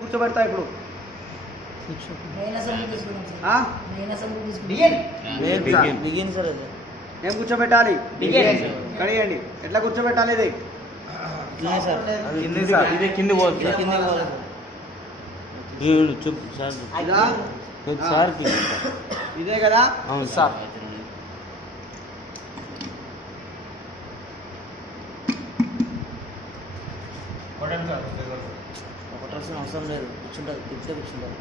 కూర్చోబెడతా ఇప్పుడు ఏం కూర్చోబెట్టాలి కడియండి ఎట్లా కూర్చోబెట్టాలి ఇది కింది ఇదే కదా అవును సార్. కొట్టాల్సిన అవసరం లేదు, కూర్చుంటుంది, తిప్పితే కూర్చుంటుంది.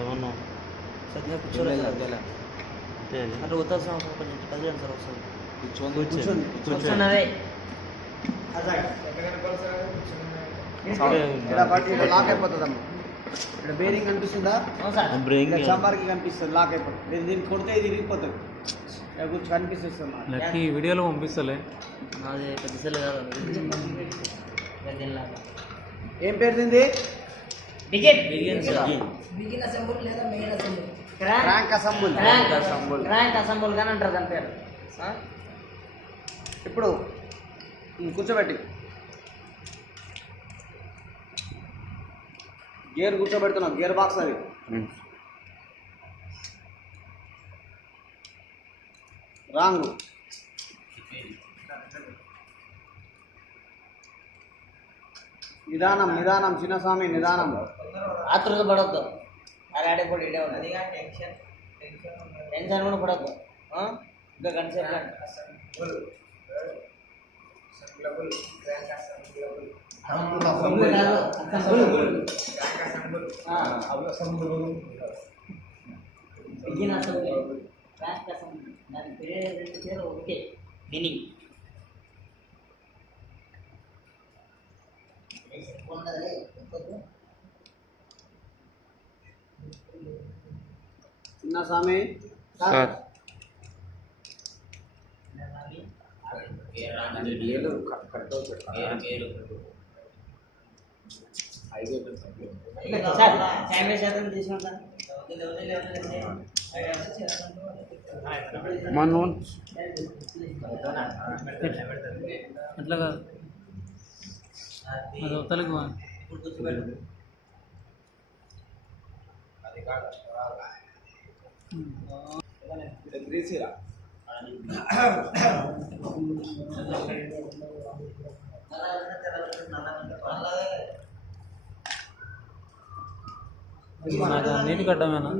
ఏమన్నా సరిగ్గా కూర్చోలేదు అంటే కొట్టాల్సిన అవసరం కొంచెం కదిలేండి సార్ ఒకసారి. కూర్చున్నదే లాక్ అయిపోతుందమ్మా. ఇక్కడ బేరింగ్ కనిపిస్తుందా? చంబార్కి కనిపిస్తుంది, లాక్ అయిపోతుంది. దీన్ని కొడితే ఇది విరిగిపోతుంది, కూర్చొని కనిపిస్తుంది. వీడియోలో పంపిస్తలే. నాది పెద్దసలే కాదు. ఏం పేరు దీనిది? Crank assemble. క్రాంక్ అసెంబుల్ కానీ అంటారు దాని పేరు. ఇప్పుడు కూర్చోబెట్టి గేర్ కూర్చోబెడుతున్నాం, గేర్ బాక్స్ అది. రాంగ్ నిదానం నిదానం చిన్నస్వామి నిదానం. ఆతృత పడవద్దు, ఆడే పడి ఇడే ఉన్నది. టెన్షన్ కూడా పడవద్దు. ఇంకా కన్సెప్ట్ దాని పేరు ఒకటే మీనింగ్. చిన్నస్వామి సార్ అట్లా కాదు, అది అవతలకి నీటి కట్టమేనా?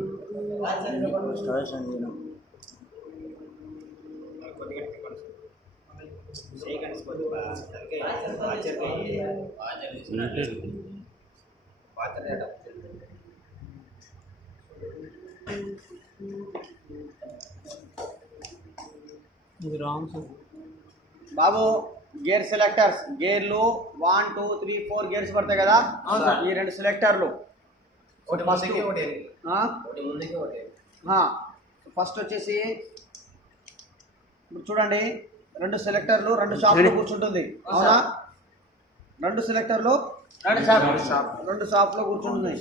ఇది రాంగ్ సార్. బాబు గేర్ సెలెక్టర్స్, గేర్లు 1 2 3 4 గేర్స్ పడతాయి కదా, ఈ రెండు సెలెక్టర్లు. ఫస్ట్ వచ్చేసి ఇప్పుడు చూడండి, రెండు సెలెక్టర్లు రెండు షాప్లో కూర్చుంటుంది. అవునా? రెండు సెలెక్టర్లు రెండు షాప్లో కూర్చుంటుంది.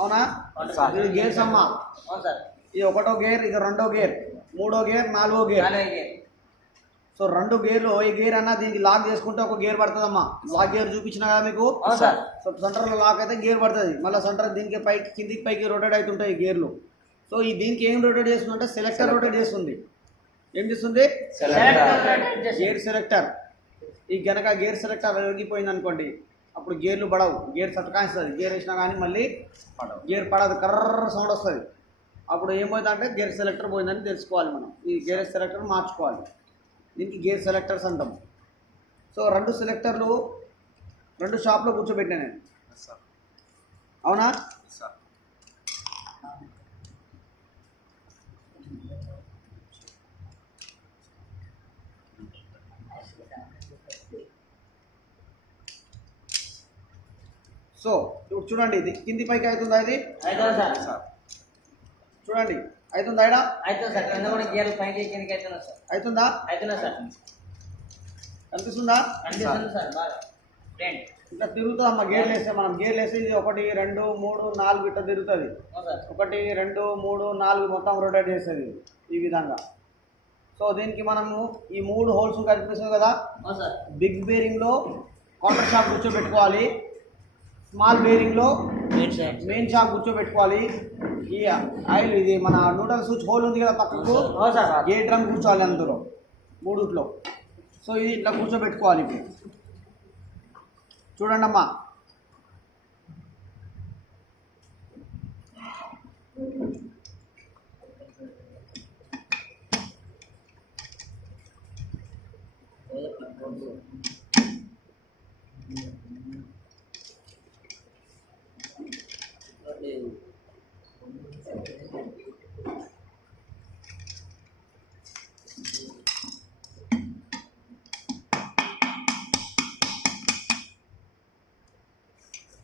అవునా? ఇది గేర్స్ అమ్మా. ఇది ఒకటో గేర్, ఇది రెండో గేర్, మూడో గేర్, నాలుగో గేర్. సో రెండు గేర్లు, ఈ గేర్ అన్న దీనికి లాక్ చేసుకుంటే ఒక గేర్ పడుతుందమ్మా. లాక్ గేర్ చూపించిన కదా మీకు. సో సెంటర్లో లాక్ అయితే గేర్ పడుతుంది, మళ్ళీ సెంటర్ దీనికి పైకి కిందికి పైకి రొటేట్ అవుతుంటాయి ఈ గేర్లు. సో ఈ దీనికి ఏం రొటేట్ చేస్తుంది అంటే సెలెక్టర్ రొటేట్ చేస్తుంది. ఏం చేస్తుంది? Gear selector. ఈ గనక గేర్ సెలెక్టర్ వెళ్ళిపోయింది అనుకోండి, అప్పుడు గేర్లు పడవు, గేర్ చట్టకాయిస్తుంది. గేర్ వేసినా కానీ మళ్ళీ గేర్ పడదు, కర్ర సౌండ్ వస్తుంది. అప్పుడు ఏమవుతుందంటే గేర్ సెలెక్టర్ పోయిందని తెలుసుకోవాలి మనం. ఈ గేర్ సెలెక్టర్ మార్చుకోవాలి, దీనికి గేర్ సెలెక్టర్స్ అంటాం. సో రెండు సెలెక్టర్లు రెండు షాప్లో కూర్చోబెట్టినా నేను. అవునా? సో ఇప్పుడు చూడండి, ఇది కింది పైకి అవుతుందా? ఇది చూడండి, అవుతుందా? అవుతుందా? కనిపిస్తుందా? ఇట్లా తిరుగుతుందమ్మా గేర్లు వేస్తే. మనం గేర్లు వేస్తే ఇది 1 2 3 4 ఇట్లా తిరుగుతుంది. 1 2 3 4 మొత్తం రొటేట్ చేస్తుంది ఈ విధంగా. సో దీనికి మనము ఈ 3 హోల్స్ కనిపిస్తుంది కదా, బిగ్ బేరింగ్లో కౌంటర్ షాప్ కూర్చోబెట్టుకోవాలి. స్మాల్ బేరింగ్లో మెయిన్ షాప్. మెయిన్ షాప్ కూర్చోబెట్టుకోవాలి. ఈ ఆయిల్ ఇది మన న్యూట్రల్ స్విచ్ హోల్ ఉంది కదా పక్కకు, అవును సార్. గేట్ డ్రమ్ కూర్చోవాలి అందులో మూడుట్లో. సో ఇది ఇట్లా కూర్చోబెట్టుకోవాలి. ఇప్పుడు చూడండి అమ్మా,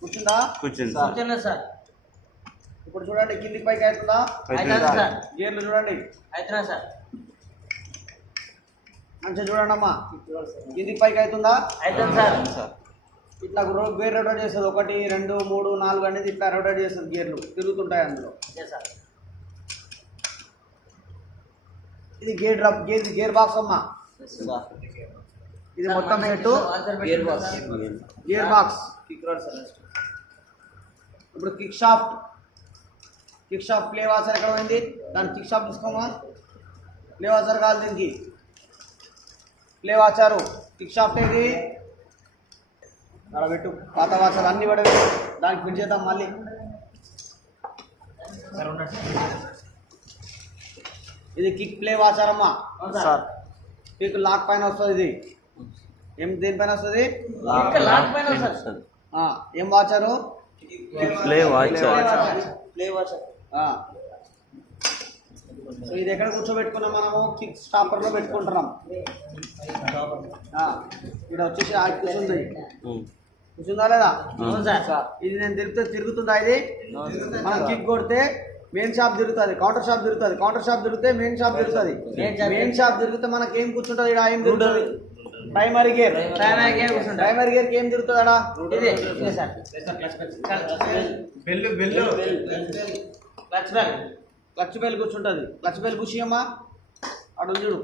కూర్చుందా? కూర్చోండి సార్. కూర్చోండి సార్. ఇప్పుడు చూడండి కిందికి పైకి అవుతుందా? అవుతుంది సార్. గేర్లు చూడండి అవుతున్నా సార్. మంచిగా చూడండి అమ్మా, కిందికి పైకి అవుతుందా? అవుతుంది సార్. ఇట్లా గేర్ రొటేట్ చేస్తుంది. 1 2 3 4 అనేది ఇట్లా రొటేట్ చేస్తుంది. గేర్లు తిరుగుతుంటాయి అందులో. Okay sir. ఇది గేర్ బాక్స్ అమ్మా. ఇది మొత్తం set gear box. Gear box. ఇప్పుడు కిక్ షాఫ్ట్ ప్లే వాచర్ ఎక్కడ పోయింది? దాని కిక్ షాఫ్ట్ తీసుకోమా. ప్లే వాచర్ కాదు దీనికి, ప్లే వాచరు. కిక్ షాఫ్ట్ ఏది అక్కడ పెట్టు. పాత వాచర్ అన్ని పడవి దానికి ఫిట్ చేద్దాం మళ్ళీ. ఇది కిక్ ప్లే వాచర్ అమ్మా. సార్. కిక్ లాక్ పైన వస్తుంది. ఇది దేనిపైన వస్తుంది? లాక్ పైన సార్. ఏం washer? Play washer. Play washer. So ఇది ఎక్కడ కూర్చోబెట్టుకున్నాం మనము? కిక్ స్టాపర్లో పెట్టుకుంటున్నాం. ఇక్కడ వచ్చేసి కూర్చుంది. కూర్చుందా లేదా? అవును సార్. ఇది నేను తిరుగుతుందా? ఇది మనం కిక్ కొడితే మెయిన్ షాప్ తిరుగుతుంది, కౌంటర్ షాప్ తిరుగుతుంది, కౌంటర్ షాప్ తిరిగితే మెయిన్ షాప్ తిరుగుతుంది. మెయిన్ షాప్ తిరిగితే మనకి ఏం కూర్చుంటుంది? ఇక్కడ ఏం తిరుగుతుంది? Primary gear. ప్రైమరీ గేర్ ఏం తిరుగుతుంది అడా? ఇది సార్. క్లచ్ బెల్ కూర్చుంటుంది. క్లచ్ బెల్ బుషి అమ్మా, అడు చూడు.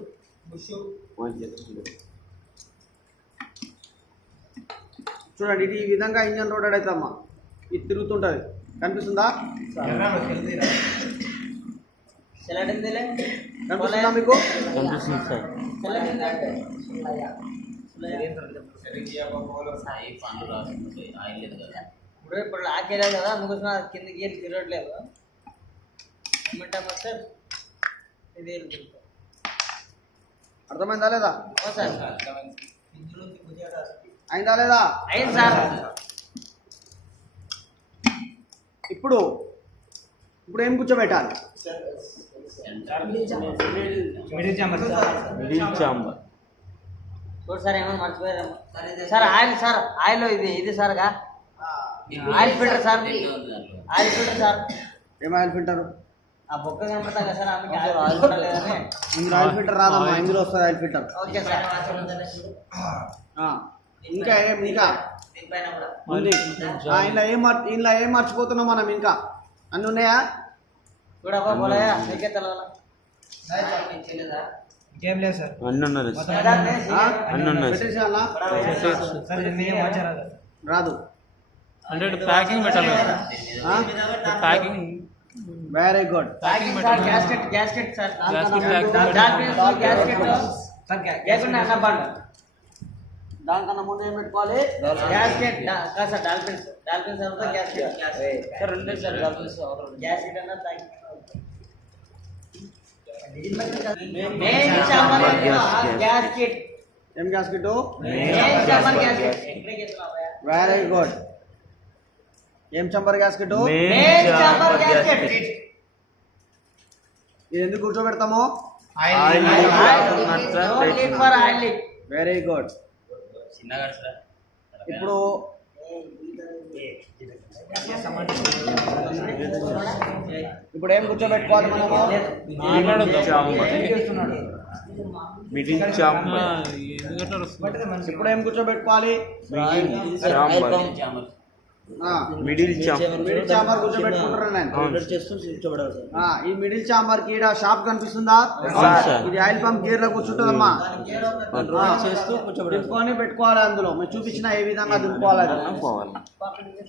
చూడండి, ఇది ఈ విధంగా ఇంజన్ రోటెడ్ అవుతుందమ్మా. ఇది తిరుగుతుంటుంది. కనిపిస్తుందా? కనిపిస్తుందా మీకు? కనిపిస్తుంది సార్. ఇప్పుడు ఆకేలేదు కదా, అందుకోసం కింద గేర్ తిరగట్లేదు. సార్ ఇది అర్థమైందా లేదా? సార్. అయిందా లేదా? అయింది సార్. ఇప్పుడు ఏం కూర్చోబెట్టాలి? Middle chamber. చూడు సార్, ఏమో మర్చిపోయారేమో సార్. ఆయిల్ ఇది సార్గా oil filter sir. Oil filter sir. ఏం ఆయిల్ ఫిల్టర్? ఆ బొక్క కనపడతా కదా సార్, ఆమెకి ఆయిల్ ఫిల్టర్ లేదని. ఇందులో ఆయిల్ ఫిల్టర్ రాదమ్మా, ఇందులో వస్తుంది ఆయిల్ ఫిల్టర్. Okay sir. ఇంకా ఇంకా దీనిపైన కూడా ఉంది. ఇందులో ఏం మర్చిపోతున్నాం మనం? ఇంకా అన్నీ ఉన్నాయా? చూడబ్బా పోలయా, మీకే తెలవాలా? ఇంకేం లేదు సార్. అన్నీ ఉన్నాయి అన్నీ ఉన్నాయి సార్. పెట్టేసేయాలా? రాదు. అంటే ప్యాకింగ్ పెట్టాలి కదా. Packing very good. ప్యాకింగ్ పెట్టాలి. Gasket sir. దానికన్నా ముందు ఏం పెట్టుకోవాలి? గ్యాస్కెట్ కాదు సార్, డాల్ఫిన్స్ తర్వాత గ్యాస్కెట్ సార్. రెండే సార్ డాల్ఫిన్స్. గ్యాస్కెట్ అన్న మెయిన్ చాంబర్ గ్యాస్కెట్. ఏం gasket? Main chamber gasket. Very good. ఏం chamber gasket? Main chamber gasket. ఇది ఎందుకు కూర్చోబెడతాము? For oil leak. Very good. ఇప్పుడు ఏం కూర్చోబెట్టుకోవాలి మనము? Middle chamber. ఇప్పుడు ఏం కూర్చోబెట్టుకోవాలి? మిడిల్ చాంబర్ మిడిల్ చాంబర్ కూర్చోబెట్టుకుంటారా నేను అవును. చేస్తూ కూర్చోబెట్టాలి సార్. ఈ మిడిల్ చాంబర్ కి ఈడ షాప్ కనిపిస్తుందా అవును సార్. ఇది ఆయిల్ పంప్ గేర్ లో కూర్చుంటుందమ్మా చేస్తూ కూర్చోబెట్టాలి. దింపుకొని పెట్టుకోవాలి అందులో మీరు చూపించిన ఏ విధంగా దింపుకోవాలి అది. పోవాలి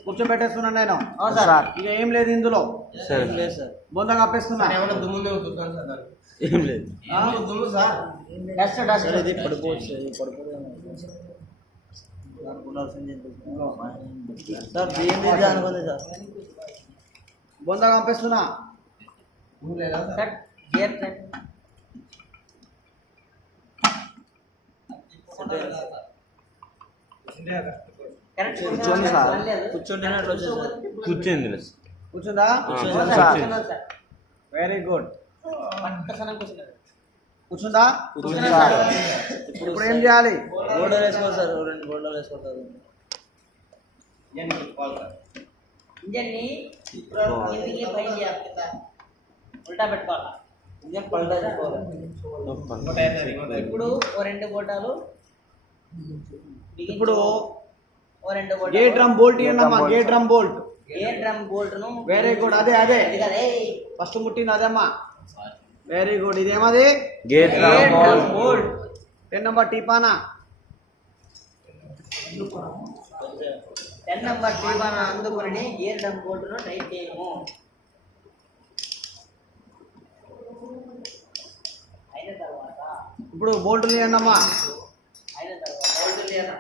కూర్చోబెట్టేస్తున్నాను నేను అవును సార్. ఇక ఏం లేదు ఇందులో సరే లేదు సార్. బొంద కప్పేస్తున్నా ఏం లేదు డస్ట్ డస్ట్ ఇది పడుకోవచ్చు ఇది పడుకోలేదు సార్ బియ్యం మీద అనుకుంది సార్. బొంద కప్పేస్తున్నా సెట్ గేర్ సెట్ కరెక్ట్ కూర్చోండి సార్. కూర్చుంటేనే అట్లా వచ్చేది సార్. కూర్చోండి కూర్చుందా కూర్చోండి. వెరీ గుడ్ పట్టసనం కూర్చున్నారు. కూర్చుందా కూర్చుంది సార్. ఇప్పుడు ఏం చేయాలి గోడలు వేసుకోవాలి సార్. రెండు గోడలు వేసుకుంటారు. ఇంజన్ని కిందికి పైకి చేయాలి. ఉల్టా పెట్టుకోవాలి. ఇంజన్ పల్టా చేసుకోవాలి. ఇప్పుడు ఓ రెండు గోటాలు ఇప్పుడు ఓ రెండు గోటాలు గేట్ డ్రమ్ బోల్ట్ ఇవ్వండి gate drum bolt gear drum bolt ను వెరీ గుడ్ అదే అదే ఇది కదా, ఏయ్. ఫస్ట్ ముట్టింది అదేమ్మా వెరీ గుడ్ ఇదేమది gate gear drum bolt 10 number టీపానా 10 నెంబర్ టీబాన్ అందుకుని గేర్ డ్రమ్ బోల్ట్ ను టైట్ చేయము. అయిన తర్వాత ఇప్పుడు బోల్ట్లు ఇవ్వండి అమ్మా బోల్ట్ లేదా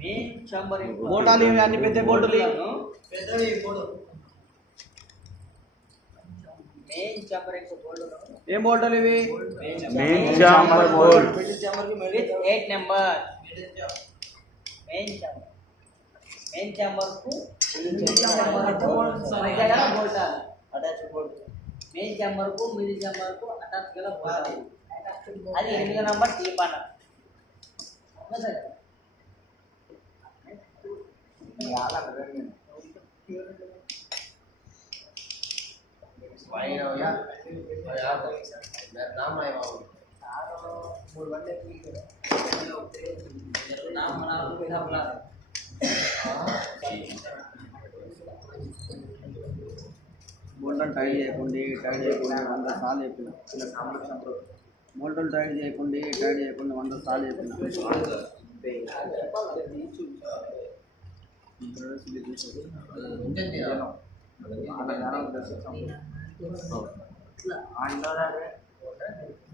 మెయిన్ చాంబర్ బోల్టాలు ఇవి అన్ని పెద్ద బోల్టులు పెద్దవి ఇప్పుడు మెయిన్ చాంబర్ బోల్ట్ ఏం బోల్టులు ఇవి main chamber bolt middle chamber కి విత్ 8 నెంబర్ మెయిన్ చాంబర్ కు మిడిల్ చాంబర్ కు మధ్యలో bolt attach bolt main chamber కు మిడిల్ చాంబర్ కు అటాచ్ గల బోల్ట్ అది 8 నెంబర్ టీపాన బోల్టల్ టైట్ చేయకండి 100 సార్లు చెప్పిన బోల్టల్ టైట్ చేయకండి 100 సార్లు చెప్పిన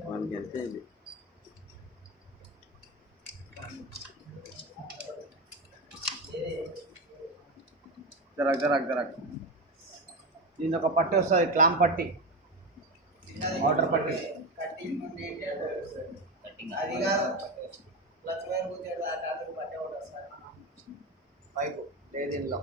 మనకి వెళ్తే ఇది జరగ దీని ఒక పట్టి వస్తుంది క్లాంప్ పట్టి వాటర్ పట్టి పైపు లేదు ఇందులో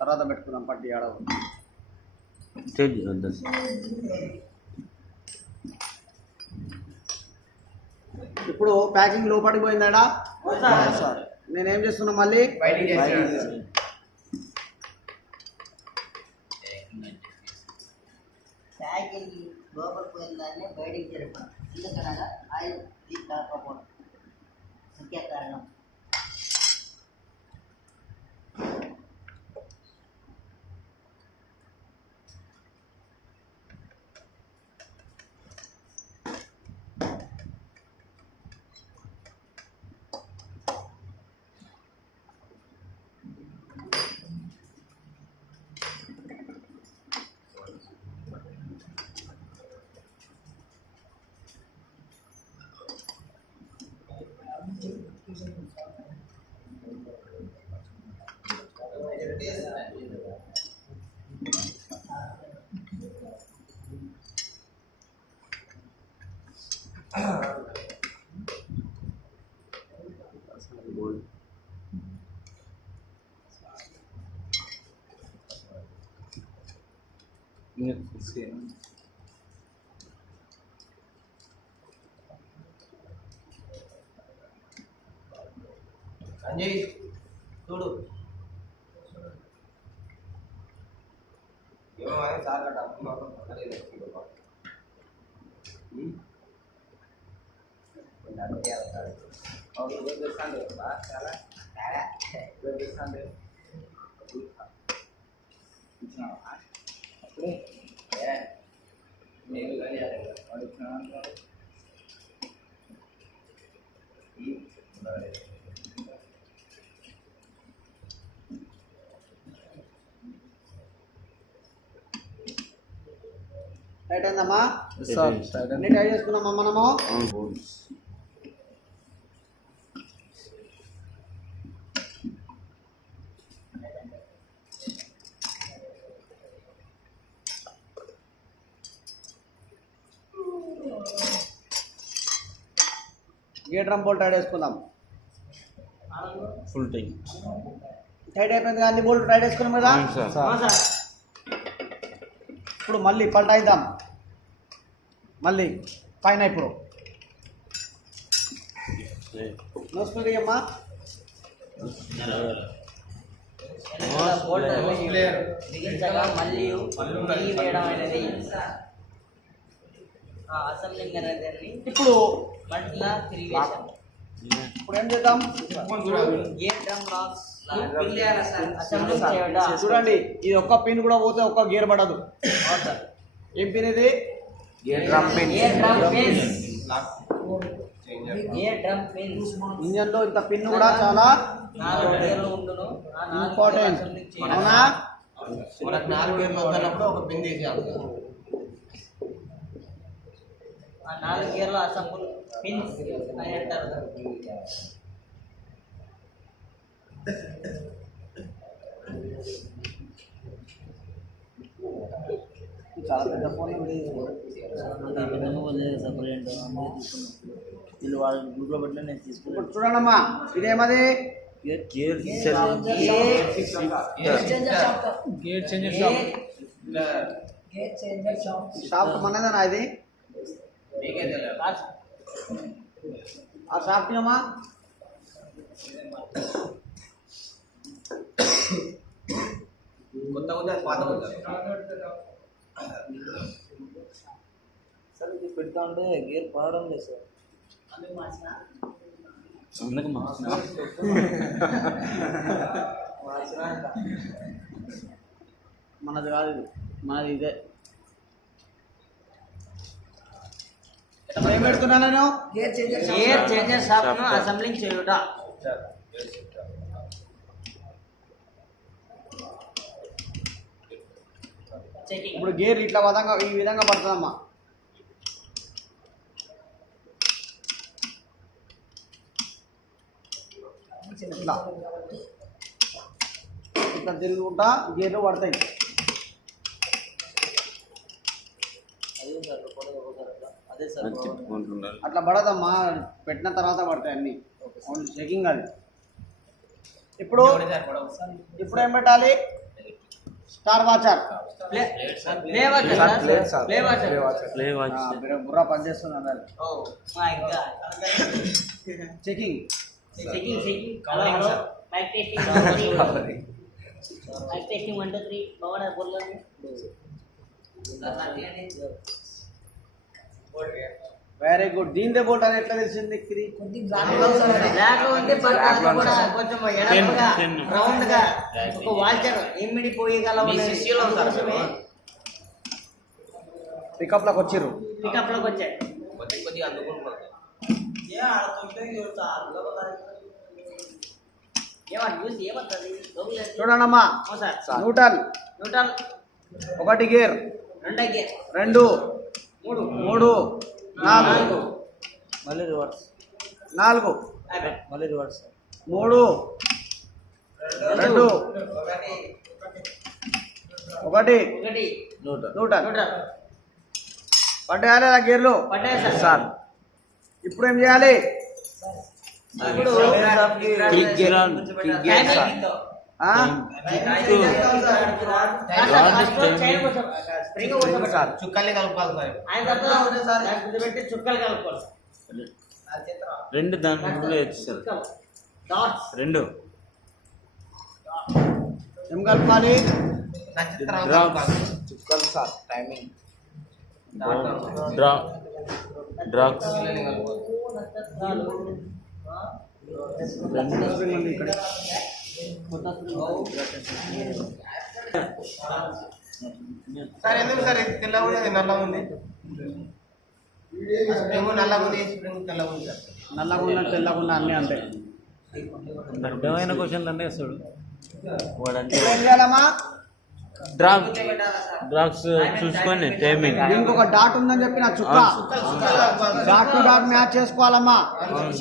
తర్వాత పెట్టుకుందాం పట్టి ఆడవు తెలియదు ఇప్పుడు ప్యాకింగ్ లోపలికి పోయిందాడా సార్ నేనేం చేస్తున్నా మళ్ళీ ప్యాకింగ్ లోపల పోయిందాన్ని బయటికి జరపడం ఎందుకనగా ఆయిల్ లీక్ కాకపోవడం ముఖ్య కారణం. సంజయ్ చూడు రైట్ అయిందమ్మా సార్ అన్ని టైట్ చేసుకున్నామా మనము గేట్ డ్రమ్ బోల్ట్ టైట్ వేసుకుందాం. ఫుల్ టైం టైట్ అయిపోయింది కదా, అన్ని బోల్ట్ టైట్ వేసుకున్నాం కదా. సార్ ఇప్పుడు మళ్ళీ పల్టాయిద్దాం. మళ్ళీ పైన ఇప్పుడు నోస్పిల్ అమ్మా. బిగించగా మళ్ళీ తిరిగి వేయడం అనేది అసెంబ్లింగ్ అనేది ఇప్పుడు మళ్ళా తిరిగి వేసాం. ఇప్పుడు ఏం చేద్దాం, గేర్ డ్రమ్ లాక్స్ అసెంబ్లింగ్ చేయడం. చూడండి ఇది ఒక్క పిన్ కూడా పోతే ఒక్క గేర్ పడదు. ఏం పిన్ ఇది? Gear drum pins. Gear drum pins. Engine లో ఇంత పిన్ కూడా చాలా 4 గేర్లు ఉండును. ఆ 4 ఇంపార్టెంట్. అసెంబ్లింగ్ చేయడం. అవునా? మనకు 4 గేర్లు వద్దన్నప్పుడు ఒక పిన్ తీసేయాలి కదా. ఆ 4 గేర్ల అసెంబుల్ పిన్స్ అని అంటారు. చాలా పెద్ద ఫోన్. వీళ్ళు వాళ్ళ గ్రూప్లో పెట్టిన నేను తీసుకున్నాను. ఇప్పుడు చూడండమ్మా, ఇదేమది? Gear gear changer shaft. Shaft మనదేనా ఇది? మీకే తెలియదు. ఆ షాఫ్ట్ అమ్మా కొత్త ఉంది, అది పాత ఉంది. సార్ ఇది పెడతా ఉంటే గేర్ పడడం లేదు సార్. అందుకు మనది కాదు ఇది, మనది ఇదే. ఏం పెడుతున్నా నేను? గేర్ చేంజర్ షాప్ ను అసెంబ్లింగ్ చేయుట. చెకింగ్. ఇప్పుడు గేర్ ఇట్లా ఈ విధంగా పడుతుందమ్మా. ఇట్లా ఇట్లా తిరుగుకుంటా గేర్లు పడతాయి. అదే సార్ అట్లా పడదమ్మా, పెట్టిన తర్వాత పడతాయి అన్ని. ఓన్లీ చెకింగ్ అది. ఇప్పుడు ఇప్పుడు ఏం పెట్టాలి? Star washer. Play washer sir. Play washer. Play watch బుర్రా పనిచేస్తుంది అన్నారు. Oh my god. Checking. Checking. Hello mic testing. Mic testing 1 2 3 బావడా బోల్లండి. Very good. దీనిదే బోల్ట్ అని ఎట్లా తెలిసింది? బ్లాక్ ఉంది, పర్పల్ కూడా కొంచెం ఎడమగా రౌండ్ గా ఒక వాల్చర్ ఇమిడిపోయగల పికప్ లకు వచ్చిర్రు. పికప్ లోకి వచ్చాయి. కొద్దిగా అందుకుంటున్నాం. ఏమన్నా యూస్ ఏమవుతుంది? చూడండమ్మా, sir Newton neutral 1 gear, 2 gear, 2 3 4 మళ్ళీ రివర్స్ 4 మళ్ళీ రివర్స్ 3 2 1 న్యూటన్ న్యూటన్. పడ్డాయా లేదా గేర్లు? పడ్డాయి సార్. సార్ ఇప్పుడు ఏం చేయాలి? ఇప్పుడు click gear on click gear sir ఆ? స్ప్రింగ్ కూర్చోబెట్టాలి చుక్కల్ని కలుపుకోవాలి సార్ ఆయన తర్వాత దాన్ని కుదిపెట్టి చుక్కలు కలుపుకోవాలి రెండు దాంట్లో వేయచ్చు సార్ చుక్కలు డాట్స్ రెండు ఏం కలపాలి? నక్షత్రం డ్రాప్స్ కలుపుకోవాలి. చుక్కలు సార్ టైమింగ్ డ్రాప్స్ నక్షత్రాలు సార్ ఎందుకు సార్ ఇది తెల్లగా ఉంది అది నల్లగా ఉంది స్ప్రింగ్ నల్లగా ఉంది స్ప్రింగ్ తెల్లగా ఉంది సార్ నల్లగున్న తెల్లగున్న అన్నీ అంతే. అడ్డమైన క్వశ్చన్లు అన్నీ వేస్తాడు వాడంటే ఏం చేయాలమ్మా? డ్రాప్స్ చూసుకొని టైమింగ్ ఇంకొక డాట్ ఉందని చెప్పి నా చుక్క డాట్ టు డాట్ మ్యాచ్ చేసుకోవాలమ్మా.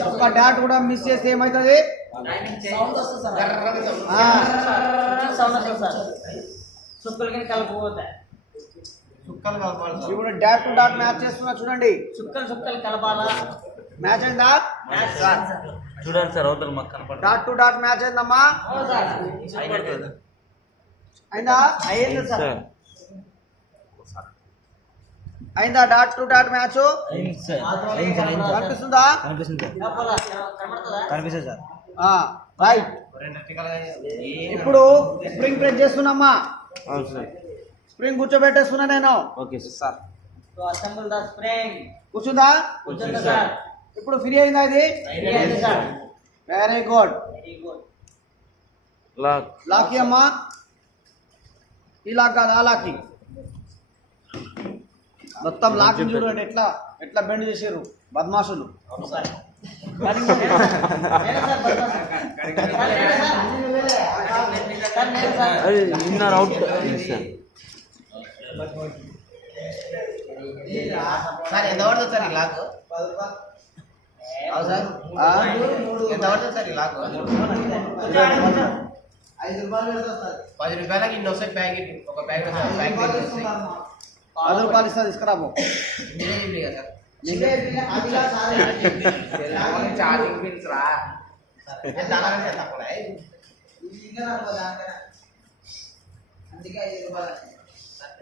ఒక్క డాట్ కూడా మిస్ చేస్తే ఏమవుతుంది? ఆ, సౌండ్ వస్తుంది సార్ చుక్కలు కింద కలుపుకోతాయి చుక్కలు కలపాలి సార్ ఇప్పుడు డాట్ టు డాట్ మ్యాచ్ చేస్తున్నా చూడండి. చుక్కలు కలపాలా మ్యాచ్ అయిందా? చూడండి సార్ అవతల మాకు కనపడ డాట్ టు డాట్ మ్యాచ్ అయిందమ్మా. అయిందా? అయ్యింది సార్ అయిందా డాట్ టు డాట్ మ్యాచ్? కనిపిస్తుందా? కనబడుతుందా సార్ రైట్. రెండు టిక్కలుగా ఇప్పుడు స్ప్రింగ్ ప్రెస్ చేస్తున్నామ్మా. అవును సార్ స్ప్రింగ్ కూర్చోబెట్టేస్తున్నా నేను. Okay sir so assemble the spring కూర్చుందా? కూర్చోండి సార్ ఇప్పుడు ఫ్రీ అయిందా ఇది? అయ్యింది sir very good. Very good lock లాకి అమ్మా. ఈ లాక్ కాదు, ఆ లాకి. మొత్తం లాకి చూడండి ఎట్లా ఎట్లా బెండ్ చేసారు బద్మాషులు. అది ఇన్నర్ అవుట్ సార్ సార్ ఎంత పడుతుంది సార్ ఈ లాక్ అవును సార్ ఆ? ఎంత పడుతుంది సార్ ఈ లాక్ 5 రూపాయలు పెడతా. 10 రూపాయలకి ఇన్ని వస్తాయి ప్యాకెట్ ఒక ప్యాకెట్ ప్యాకెట్ 10 రూపాయలు ఇస్తా తీసుకురాబో. మీరే చెప్పి కదా సార్ చార్జింగ్ పిన్స్ రా నేను దానికంటే తక్కువ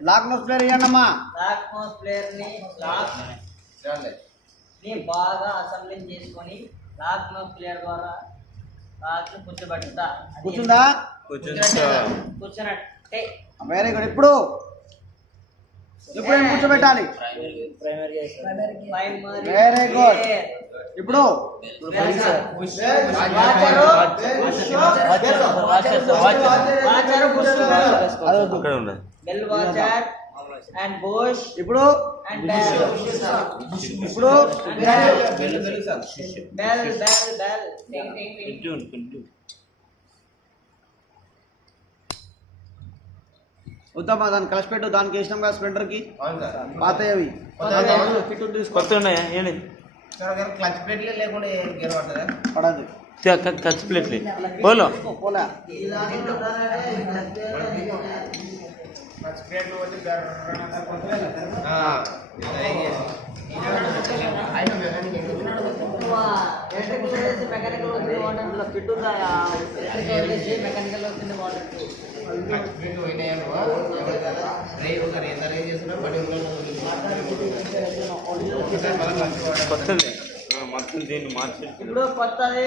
లాక్ నోస్ ప్లేయర్ ఇవ్వండమ్మా. ప్లేయర్ ని లాక్ ని బాగా అసెంబ్లింగ్ చేసుకొని లాక్ నో ప్లేయర్ ద్వారా లాక్ ని కూర్చోబెట్టుతా కూర్చుందా? కూర్చున్నట్టే వెరీ గుడ్. ఇప్పుడు ఏం కూర్చోబెట్టాలి? Very good. ఇప్పుడు అక్కడ ఉండదు బెల్ వాచర్ అండ్ బోష్ ఇప్పుడు అండ్ బెల్ ఇప్పుడు బెల్ బెల్ బెల్ టింగ్ టింగ్ టింగ్ వద్దామా దాన్ని కలిసి పెట్టు. దానికి వేసినాం కదా స్ప్లెండర్కి అవును సార్ పాతవి కిట్ తీసుకో. కొత్త ఉన్నాయా ఏంటి సార్ ఒకవేళ క్లచ్ ప్లేట్లే లేకుండా గేర్ పడుతుందా పడదు. ఖర్చు ప్లేట్లే పోలో పోలే. క్లచ్ ప్లేట్లు వచ్చి మెకానికల్ వచ్చింది వాటర్ ఫిట్ ఉందా మెకానికల్ వచ్చింది వాటర్ క్లచ్ ప్లేట్లు పోయినాయో ఒకరు ఎంత రేజ్ చేస్తున్నారు పడి కొత్తది మొత్తం దీన్ని మార్చి ఇప్పుడు కొత్తది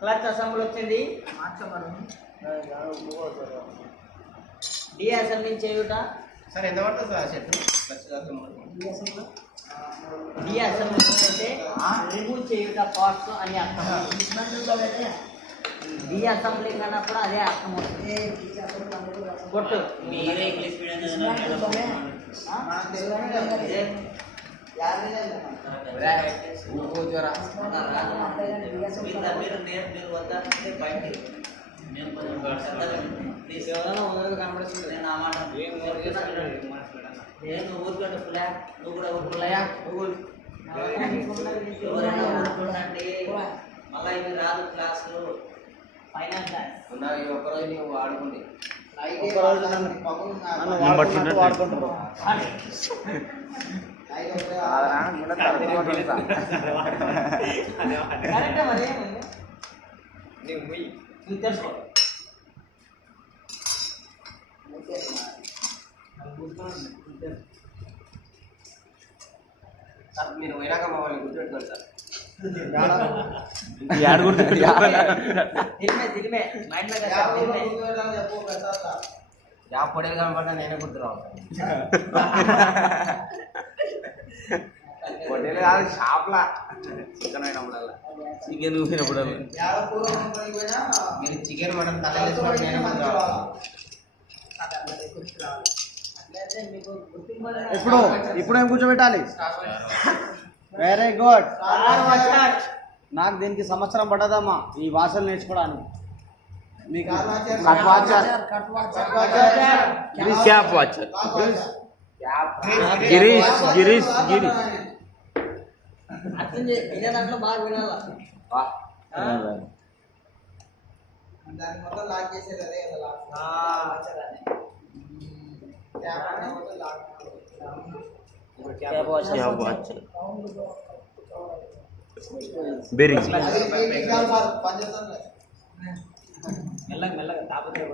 క్లచ్ అసెంబ్లీ వచ్చింది డి అసెంబ్లింగ్ చేయుట సార్ ఎంత పడుతుంది సార్ చెట్టు క్లచ్ డి అసెంబ్లింగ్ అంటే రిమూవ్ చేయుట పార్ట్స్ అని అర్థం డి అసెంబ్లింగ్ అన్నప్పుడు అదే అర్థం అవుతుంది కొట్టు మీరే ఇంగ్లీష్ కనపడుతుంది నా మాట నేను ఊరుకుంటే ఫుల్ నువ్వు కూడా ఊరుకులయా ఎవరైనా ఊరుకుంటండి మళ్ళీ ఇవి రాదు క్లాసులు ఫైనాన్స్ ఈ ఒక్కరోజు నీవు వాడుకోండి నన్ను వాడుకుంటారు. కరెక్టే మరి నువ్వు తెలుసుకో సార్ మీరు పోయినాక మా వాళ్ళని గుర్తుపెట్టుకోండి సార్. యాడ్ గుర్తు తిరిమే మైండ్ మీద కదా తిరిమే యా పొడేలు కనపడ్డా నేనే గుర్తు రావు. పొడేలు కాదు షాప్లా చికెన్ అయినప్పుడల్లా. చికెన్ ఊపినప్పుడు మీరు చికెన్ మటన్ కథ వేసుకుంటే నేనే గుర్తు రావు. ఇప్పుడు ఏం కూర్చోబెట్టాలి? Very good. నాకు దీనికి సంవత్సరం పడ్డదమ్మా ఈ భాషలు నేర్చుకోవడానికి. మీకు క్యాప్ వాచర్ గిరీష్ గిరీష్ గిరీష్ అర్థం వినే దాంట్లో బాగా వినాలా. దాని మొత్తం లాక్ చేసేది అదే కదా క్యాప్ వాచర్ బెరింగ్ మెల్లగా మెల్లగా తాపత్రయ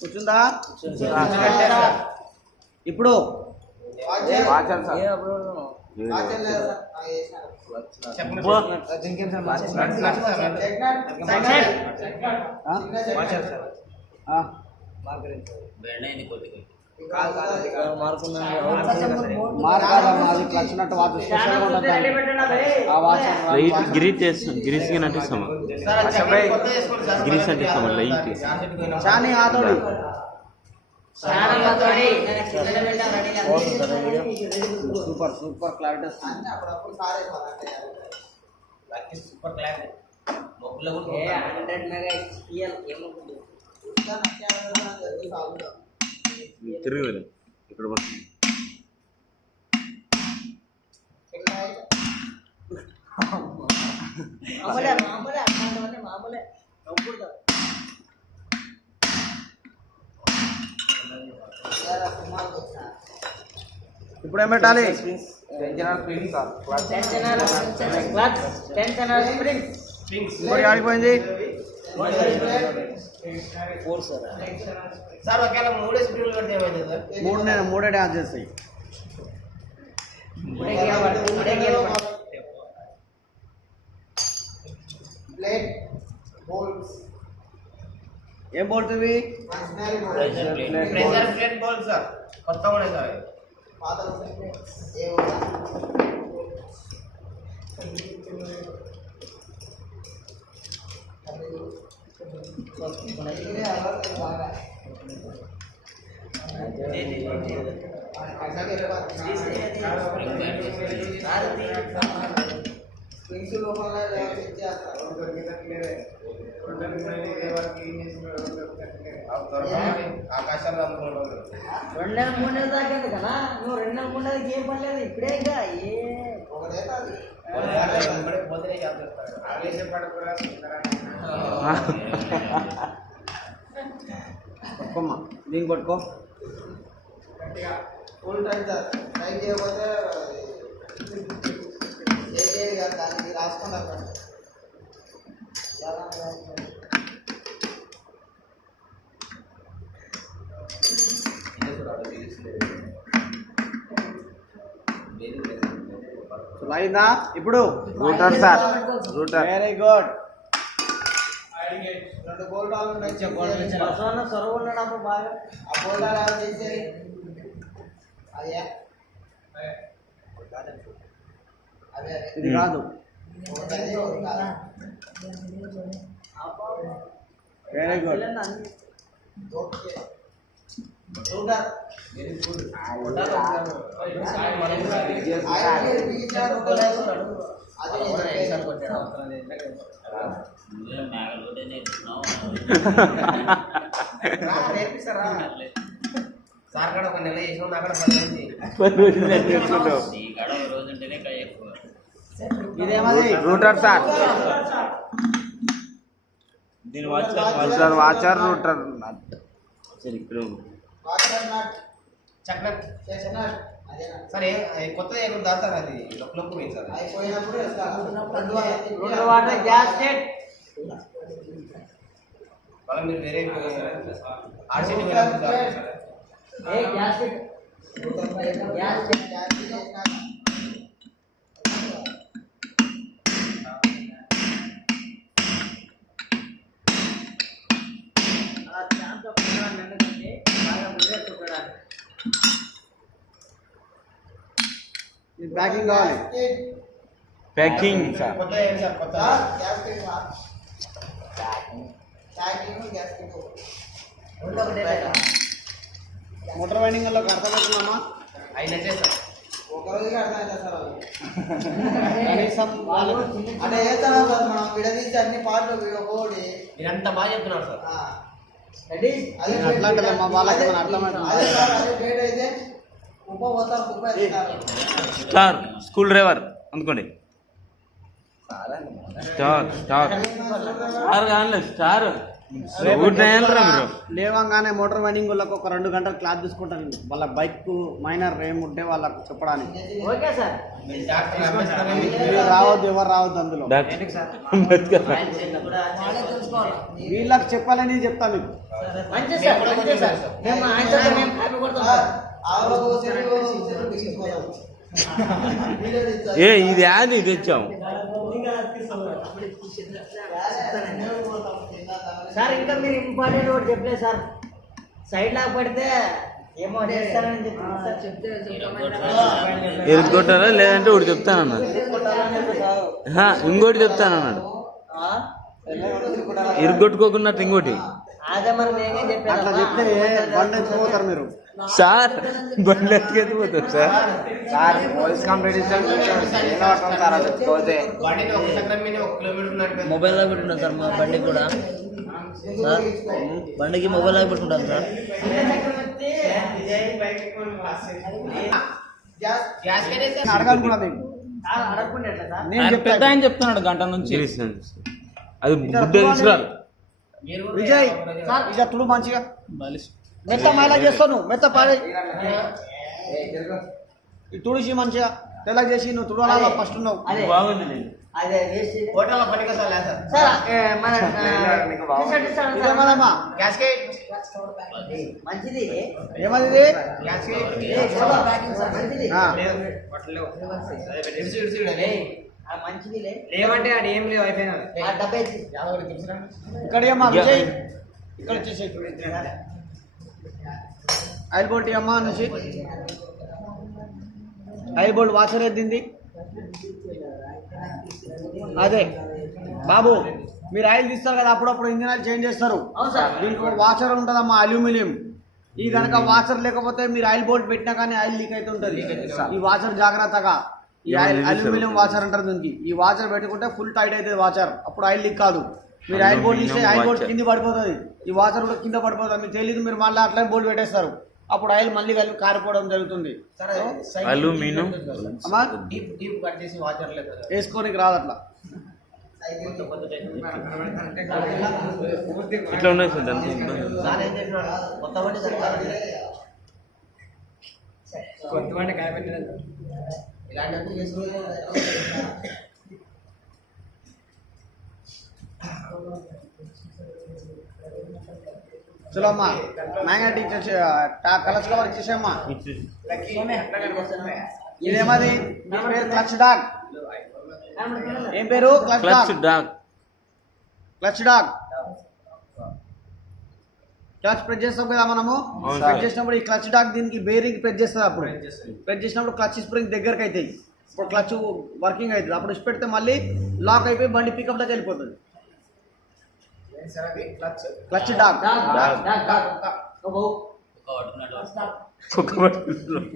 కూర్చుందా? ఇప్పుడు వాచర్ సార్. వచ్చినట్టు వాచ్ స్పెషల్గా ఉంటుంది. ఆ వాచ్ లైట్ గిరీష్ చేస్తాం గిరీష్ కి నటిస్తామా గిరీష్ అంటిస్తామా లైట్ చాని ఆతోడి సూపర్ సూపర్ క్లారిటీ వస్తుంది. సూపర్ క్లారిటీ మొగ్గులో కూడా 100 మెగా XPL ఏమవుతుంది తిరిగి ఇక్కడ పడుతుంది మామూలే మామూలే అట్లాంటివన్నీ మామూలే నవ్వుకుంటా. ఇప్పుడు ఏం పెట్టాలి? ఇంకోటి ఆడిపోయింది. సార్ ఒకవేళ మూడే స్పీడ్లు కడితే ఏమైంది సార్? మూడే డ్యాన్స్ చేస్తాయి. ఏం బోల్ట్వి? ప్రెషర్ ప్లేట్ బోల్ సార్. కొత్తగా ఉన్నాయి సార్. ఆకాశాలు అందుకుంటారు 2 నెలలు 3 నెలలు దాకా కదా నువ్వు 2 నెలలు 3 నెలలకి ఏం పర్లేదు ఇప్పుడే ఇంకా పోతేనే చేస్తారు. ఆవేశం పడకుండా పట్టుకోమ్మా దీన్ని పట్టుకో. ఫుల్ టైం సార్ టైం చేయకపోతే దానికి రాసుకుంటారు. అయిందా? ఇప్పుడు router sir router very good. 2 గోల్డాలు ఉన్నాయి. సొరవ ఉన్నప్పుడు బాగా ఆ గోల్డాలు ఎవరు తీసేది? అదే అదే ఇది కాదు. Very good. ఓకే రూటర్ నేర్పిస్తారా సార్ కూడా ఒక నెల చేసిన అక్కడ 10 రోజులు ఇదేమది? రూటర్ సార్ దీని వాచర్ వాచర్ రూటర్ సరే ఇక్కడ వాటర్ నట్ చక్నట్ చేసినట్ సరే కొత్తది ఎక్కడ దాస్తారు అది లోపల పోయింది సార్ అయిపోయినప్పుడు రెండు వాటర్ గ్యాస్ స్టేట్ వాళ్ళ మీరు వేరే ఆర్సీటీ ఏ gas state gas state packing కావాలి. ప్యాకింగ్ కొత్త ఏంటి సార్ కొత్త మోటార్ వైండింగ్ వాళ్ళకి అర్థమవుతుందమ్మా? అవి నచ్చేది సార్ కనీసం వాళ్ళకి అంటే ఏ తర్వాత మనం విడదీసి అన్ని పాటలు విడగోడి మీరు అంత బాగా చెప్తున్నారు సార్ రెడీ నేను అట్లా అంటలేమ్మా, వాళ్ళకి ఏమైనా అర్థమవుతుందా? అదే సార్ అదే డేట్ అయితే కుప్ప పోతారు కుప్ప ఎత్తుతారు. స్టార్ స్కూల్ డ్రైవర్ అందుకోండి. స్టార్ స్టార్ స్టార్ కానీ స్టార్ రా మీరు. లేవంగానే మోటార్ వైండింగ్ వాళ్ళకి ఒక 2 గంటలు క్లాస్ తీసుకుంటాను వాళ్ళ బైక్ మైనర్ ఏముంటే వాళ్ళకు చెప్పడానికి. ఓకే సార్ మీరు డాక్టర్ అంబేద్కర్ మీరు రావద్దు, ఎవరు రావద్దు అందులో. వీళ్ళకి చెప్పాలని చెప్తా మీకు. మంచిది సార్ మంచిది సార్ మేము ఆయనతో మేము హ్యాపీ కొడతాం సార్ ఆవులకు చెరువు బిగించిపోతాం. ఏ ఇది యాది తెచ్చాము. సార్ ఇంకా మీరు ఇంపార్టెంట్ ఒకటి చెప్పలేదు సార్ సైడ్ లాగా పడితే ఏమో చేస్తారని చెప్పి సార్ చెప్తే ఎరుగొట్టారా లేదంటే ఒకటి చెప్తానన్నాడు. ఇంకోటి చెప్తానన్నాడు. ఇరుగొట్టుకోకున్నట్టు ఇంకోటి. అదే మరి నేనేం అట్లా చెప్పాను చెప్తే బండి ఎత్తుకుపోతారు మీరు. సార్ బండి ఎత్తుకెత్తిపోతారు sir. Sir police competition sir అది పోతే బండిని ఒక చక్రం మీద 1 కిలోమీటర్ ఉన్నట్టు మొబైల్ లాగా పెట్టుకుంటాం సార్ మా బండి కూడా సార్ బండికి మొబైల్ లాగా పెట్టుకుంటాం సార్ గ్యాస్ కనేసి అడగాలి కూడా మీకు. అడగకుండా ఎట్లా సార్ నేను పెద్ద చెప్తాను. ఆయన చెప్తున్నాడు గంట నుంచి. అది బుడ్డ తీసుకురారు. మీరు విజయ్ ఇక తుడు మంచిగా మెత్త మైలా చేస్తాను, మెత్త పాడే ఈ తుడిసి మంచిగా తెల్లగా చేసి నువ్వు తుడవాలా ఫస్ట్ ఉన్నావు. అదే బాగుంది. అదే వేసి హోటల్లో పనికి సార్ లేదు సార్ సార్ మన టీ-షర్ట్ ఇస్తాను సార్. ఇదేమదమ్మా? గ్యాస్ కేట్ మంచిది ఏమది ఇది? గ్యాస్ కేట్ మంచిది ఆ. మంచిదిలే లేవంటే అది ఏం లేవు అయిపోయినా ఆ డబ్బా ఇచ్చి. ఇక్కడ ఏమ్మా విజయ్? ఇక్కడ వచ్చేసి ఆయిల్ బోల్ట్ అమ్మా నుంచి ఆయిల్ బోల్ట్ వాషర్ ఎద్దింది. అదే బాబు మీరు ఆయిల్ తీస్తారు కదా అప్పుడప్పుడు ఇంజిన్ ఆయిల్ చేంజ్ చేస్తారు. అవును సార్ దీనికి ఒక వాషర్ ఉంటుందమ్మా అల్యూమినియం. ఈ కనుక వాషర్ లేకపోతే మీరు ఆయిల్ బోల్ట్ పెట్టినా కానీ ఆయిల్ లీక్ అయితే ఉంటుంది. ఈ వాషర్ జాగ్రత్తగా ఈ ఆయిల్ అల్యూమినియం వాషర్ అంటారు దీనికి. ఈ వాషర్ పెట్టుకుంటే ఫుల్ టైట్ అవుతుంది వాషర్, అప్పుడు ఆయిల్ లీక్ కాదు. మీరు ఆయిల్ బోల్ట్ తీస్తే ఆయిల్ బోల్ట్ కింద పడిపోతుంది, ఈ వాషర్ కూడా కింద పడిపోతుంది. మీకు తెలియదు, మీరు మళ్ళీ అట్లనే బోల్ట్ పెట్టేస్తారు, అప్పుడు ఆయిల్ మళ్ళీ కలిపి కారిపోవడం జరుగుతుంది. అల్యూమినియం అమ్మా డీప్ డీప్ కట్ చేసి వాటర్ లేదు వేసుకోనికి రాదు అట్లా. ఇట్లా ఉన్నాయి సార్ దాంట్లో. సార్ ఏం చేసినాడు కొత్త బండి సరికాదు కొంతమంది కాయపెట్టిన ఇలాంటి చేసుకుంటే చలో అమ్మా మ్యాగ్నెటిక్ కలర్స్ కవర్ ఇచ్చేసేమ్మా. ఇదేమది? మీ పేరు క్లచ్ డాగ్. ఏం పేరు? Clutch clutch dog. Dog. Clutch dog. Clutch press చేస్తాం కదా మనము. అవును ప్రెస్ సార్. చేసినప్పుడు ఈ క్లచ్ డాగ్ దీనికి బేరింగ్ ప్రెస్ చేస్తుంది. అప్పుడు ప్రెస్ చేసినప్పుడు క్లచ్ స్ప్రింగ్ దగ్గరకు అవుతాయి. ఇప్పుడు క్లచ్ వర్కింగ్ అవుతుంది. అప్పుడు ఇచ్చి పెడితే మళ్ళీ లాక్ అయిపోయి బండి పికప్ దగ్గర వెళ్ళిపోతుంది. Clutch dog. కుక్క పట్టుకుంటున్నాడు.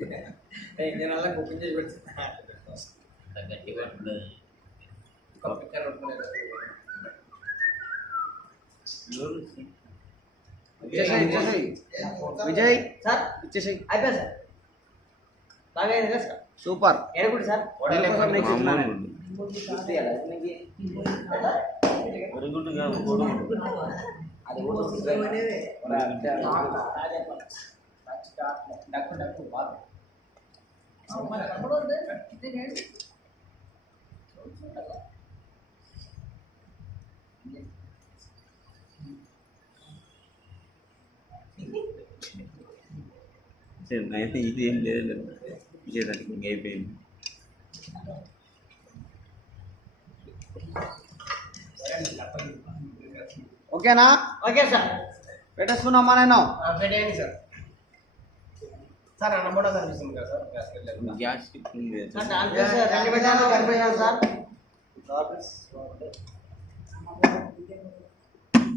ఇంజన్ వల్ల కుకింగ్ చేసి పెడుతున్నా ఇచ్చేసేయ్, ఇచ్చేసేయ్. విజయ్ సార్ ఇచ్చేసేయ్. అయిపోయింది సార్ బాగా అయింది కదా సార్ సూపర్. ఏడుకుంటు సార్ మామూలు ఒరుగుంటుగా పొడుగు. అది కూడా డక్కు డక్కు బాగా అయితే ఇది ఏం లేదు విజయదానికి ఇంక అయిపోయింది. ఓకేనా? Okay sir. పెట్టేసుకున్నామా నేను? పెట్టేయండి సార్. సార్ అన్న కూడా కనిపిస్తుంది కదా సార్ గ్యాస్ వెళ్ళారు. గ్యాస్ ఫిట్టింగ్ లేదు. సార్ దాంట్లో సార్ రెండు పెట్టాను కనిపించాను సార్.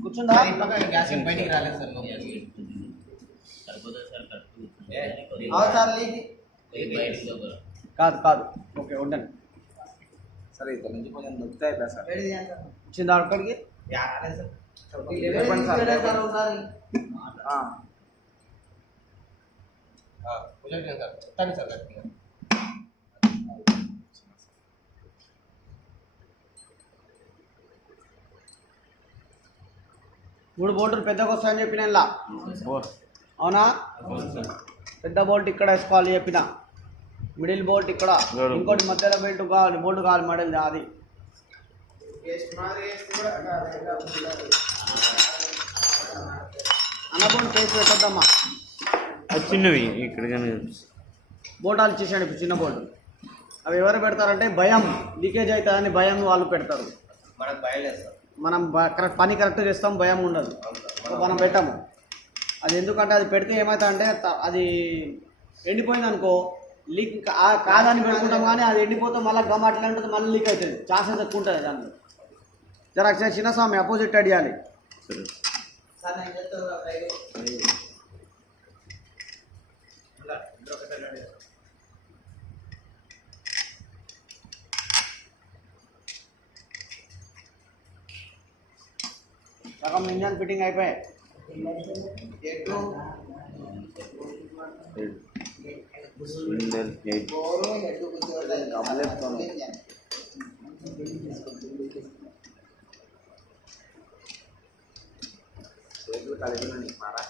కూర్చుందా? ఈ పక్క గ్యాస్ ఏం బయటికి రాలేదు సార్ లోపలికి. సార్ లీక్ కాదు కాదు. ఓకే ఉండండి. సరే ఇతర నుంచి కొంచెం దొరుకుతాయి కదా సార్. వచ్చిందా అక్కడికి? రాలేదు సార్. చెప్పండి సార్. కూర్చోండి సార్. చెప్తాను సార్ గట్టిగా. మూడు బోల్టులు పెద్దగా వస్తాయని చెప్పిన ఇలా. అవునా? పెద్ద బోల్ట్ ఇక్కడ వేసుకోవాలి చెప్పిన. మిడిల్ బోల్ట్ ఇక్కడ, ఇంకోటి మధ్యలో బెల్ట్ కావాలి, బోల్ట్ కావాలి మోడల్ అది. అన్న బోల్ట్ పేసి పెట్టద్దమ్మా. అది చిన్నవి ఇక్కడ కానీ బోటాలు ఇచ్చేసాడు ఇప్పుడు చిన్న బోల్ట్. అవి ఎవరు పెడతారంటే భయం లీకేజ్ అవుతుందని భయం వాళ్ళు పెడతారు. మనకు భయలేదు సార్. మనం కరెక్ట్ పని కరెక్ట్ చేస్తాం, భయం ఉండదు. సో మనం పెట్టాము. అది ఎందుకంటే అది పెడితే ఏమవుతుందంటే అది ఎండిపోయింది అనుకో లీక్ కాదని పెట్టుకుంటాం, కానీ అది ఎండిపోతే మళ్ళీ గమ్ అట్లా ఉంటుంది, మళ్ళీ లీక్ అవుతుంది. ఛాన్సెస్ ఎక్కువ ఉంటుంది దాంట్లో. జర చిన్న స్వామి అపోజిట్ అడియాలి. సరే. సార్ నేను చెప్తాను సగం ఇంజన్ ఫిట్టింగ్ అయిపోయాయి. సిలిండర్ హెడ్ చేతులు కలిగిన మారా.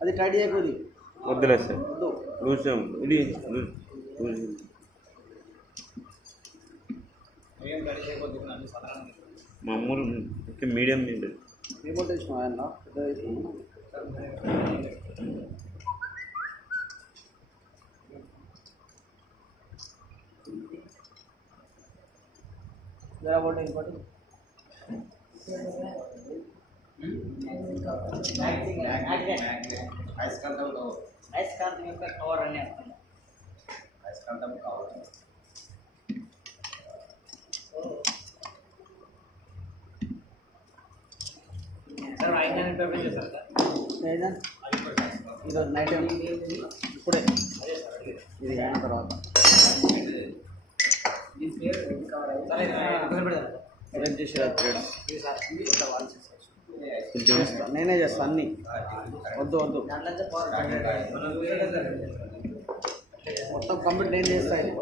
అది టైట్ చేయకూడదు. వద్దులే సార్. వద్దు. లూజ్ ఇది లూజ్. మామూలు మీడియం మీద రిమోట్ ఇచ్చిన ఆయన పెద్ద తీసుకున్నాను. జరా బోల్ట్ ఇంకోటి. అయస్కాంతం యొక్క కవర్ అని అర్థం. అయస్కాంతం కావాలి. సార్ ఆయన పేపర్ చేశారు సార్. ఏదా? ఈరోజు నైట్ ఇప్పుడే ఇది అయిన తర్వాత అరేంజ్ చేసి నేనే చేస్తాను అన్నీ. వద్దు వద్దు మొత్తం కంప్లీట్ నేను చేస్తాను.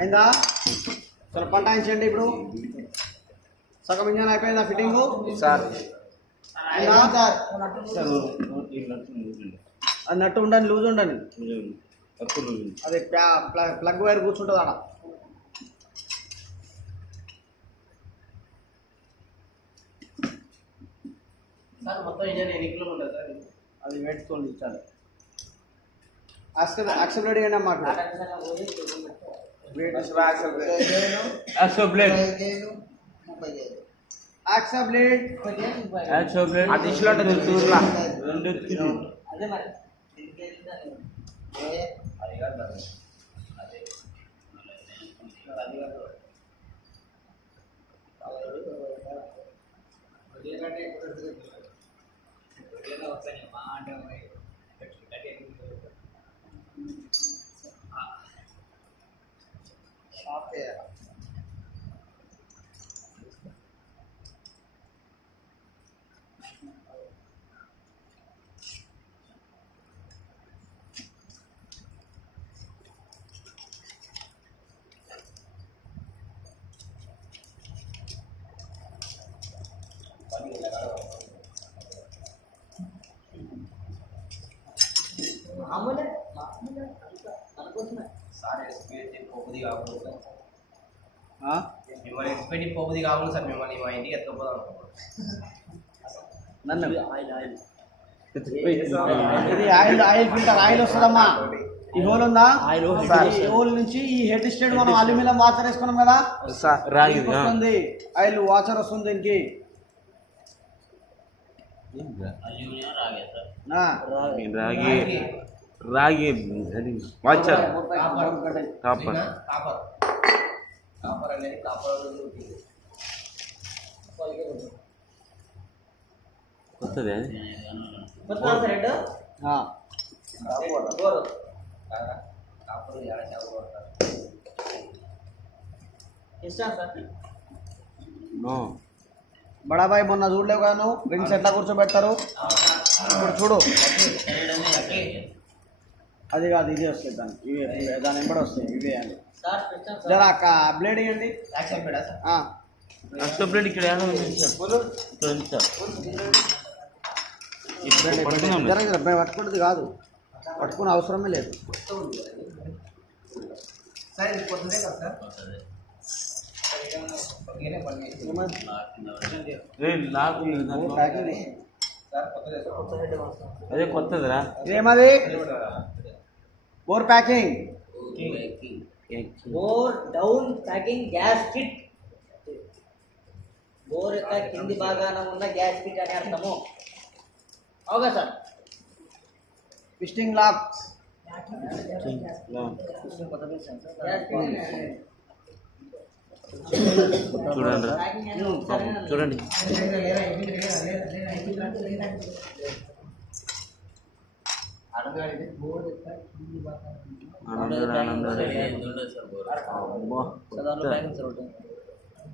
అయిందా? సరే పట్టాయించండి. ఇప్పుడు సగం ఇంజన్ అయిపోయిందా ఫిట్టింగ్ సార్ అయిందా? అది నట్టు ఉండండి, లూజ్ ఉండండి. తక్కువ లూజ్. అది ప్లగ్ వైర్ కూర్చుంటుంది అక్కడ. సార్ మొత్తం ఇంజన్ ఎన్ని కిలోమీటర్ సార్? అది పెట్టుకోండి ఇచ్చాను. యాక్సెప్ట్ చేయండి మాకు. అది ఇష్లో ఉంటుంది చూసులా. అదే మరి అది కాదు అదే సార్ ఎక్స్పెక్ట్ పోపుది కావాలి సార్ ఆ? మిమ్మల్ని ఎక్స్పెక్ట్ పోపుది కావాలి సార్ మిమ్మల్ని మా ఇంటికి ఎత్తుకుపోదాం నన్ను ఇది ఆయిల్ ఫిల్టర్ ఆయిల్ వస్తుందమ్మా. ఈ హోల్ ఉందా? ఈ హోల్ నుంచి ఈ హెడ్ స్టేట్ మనం అల్యూమినియం వాచర్ వేసుకున్నాం కదా, రాగి దీనికి వస్తుంది ఆయిల్ వాచర్ వస్తుంది దీనికి. ఆ. రాగి రాగి అది వాచర్ కాపర్ కాపర్ కాపర్ అనేది కాపర్ కొత్తదే కొత్త రెడ్ ఆ. కాపర్ ఎలా చదవబడతారు ఇష్టం సార్. నో బడాబాయ్ మొన్న చూడలేవు కదా నువ్వు, రింగ్స్ ఎట్లా కూర్చోబెడతారు ఇప్పుడు చూడు. అది కాదు, ఇది వస్తుంది దానికి, ఇవే దాని ఎంబడి వస్తాయి, ఇవే అని సార్ ఇష్టం సార్. జరా బ్లేడ్ ఇవ్వండి. యాక్షన్ పెడా సార్ అష్టబ్లేడ్ ఇక్కడ ఏమైనా ఉంది సార్, ఇక్కడ ఉంది సార్. పట్టుకున్నాం జర జర పట్టుకున్నది కాదు, పట్టుకునే అవసరమే లేదు. సార్ ఇది కొత్తదే కదా సార్ ఓకేనే పని లాక్ ప్యాకింగ్ సార్ కొత్తదే అదే కొత్తదిరా. ఇదేమది bore packing. Bore down packing gas kit. Bore యొక్క కింది భాగాన ఉన్న గ్యాస్ కిట్ అని అర్థము. అవునా సార్? పిస్టింగ్ లాక్. చూడండి రా. చూడండి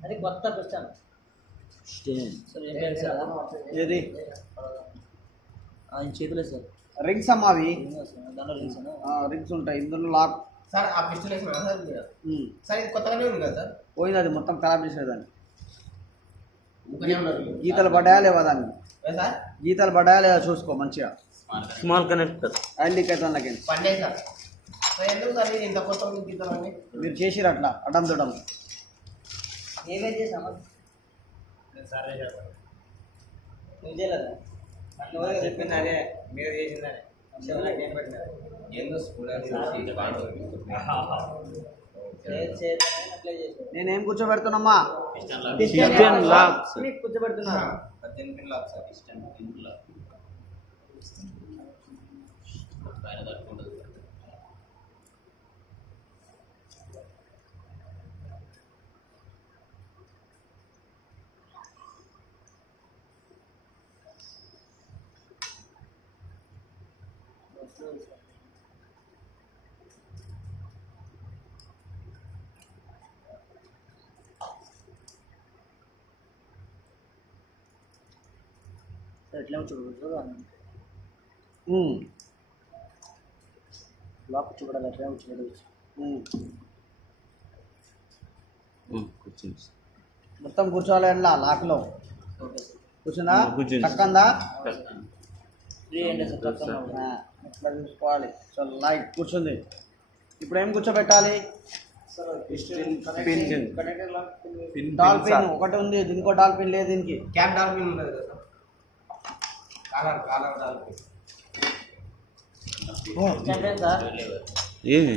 అది కొత్త పిస్టన్. ఏది ఆయన చేతులే సార్, రింగ్స్ అమ్మా అవి. దాంట్లో రింగ్స్ రింగ్స్ ఉంటాయి ఇందులో లాక్. సార్ ఆ పిస్టల్ వేసిన సార్ సార్ ఇది కొత్తగానే ఉంది కదా సార్ పోయింది, అది మొత్తం ఖరాబ్ చేసేదాన్ని. ఊరికే ఉన్నారు గీతలు పడ్డాయా లేవా దాన్ని, ఏ సార్ గీతలు పడ్డాయా లేదా చూసుకో మంచిగా. Small connector. ఆయిల్ లీక్ అవుతుంది. పండే సార్ సార్ ఎందుకు సార్ ఇది ఇంత కొత్త ఉంది గీతలన్నీ మీరు చేసిరు అట్లా అడ్డం దొడ్డం. ఏమేం చేసామా? సరే సార్ నువ్వు చేయలేదా? నన్ను చెప్పింది అదే, మీరు చేసిందనే. ఏం పెట్టినారు? ఏందో స్కూల్ నేనేం కూర్చోబెడుతున్నామ్మా? Piston lock. కూర్చోబెడుతున్నారు. 18 పిన్ లాక్ సార్ ఇష్టం పిన్ లాక్ పైన తట్టుకుంటుంది ఎట్లా చూడవచ్చు లాక్ చూడాలి, ఎట్లా చూడవచ్చు. కూర్చోండి. మొత్తం కూర్చోవాలి అట్లా లాక్లో. కూర్చుందా? కూర్చుంది. చక్కందా? ఫ్రీ అండి సార్, తక్కువ ఇట్లా చూసుకోవాలి. సో లైట్ కూర్చుంది. ఇప్పుడు ఏం కూర్చోబెట్టాలి? పిన్ డాల్ పిన్ ఒకటి ఉంది, దీనికో డాల్ పిన్ లేదు దీనికి. క్యాప్ డాల్ పిన్ ఉంటుంది కదా sir collar dowel pin sir ఏది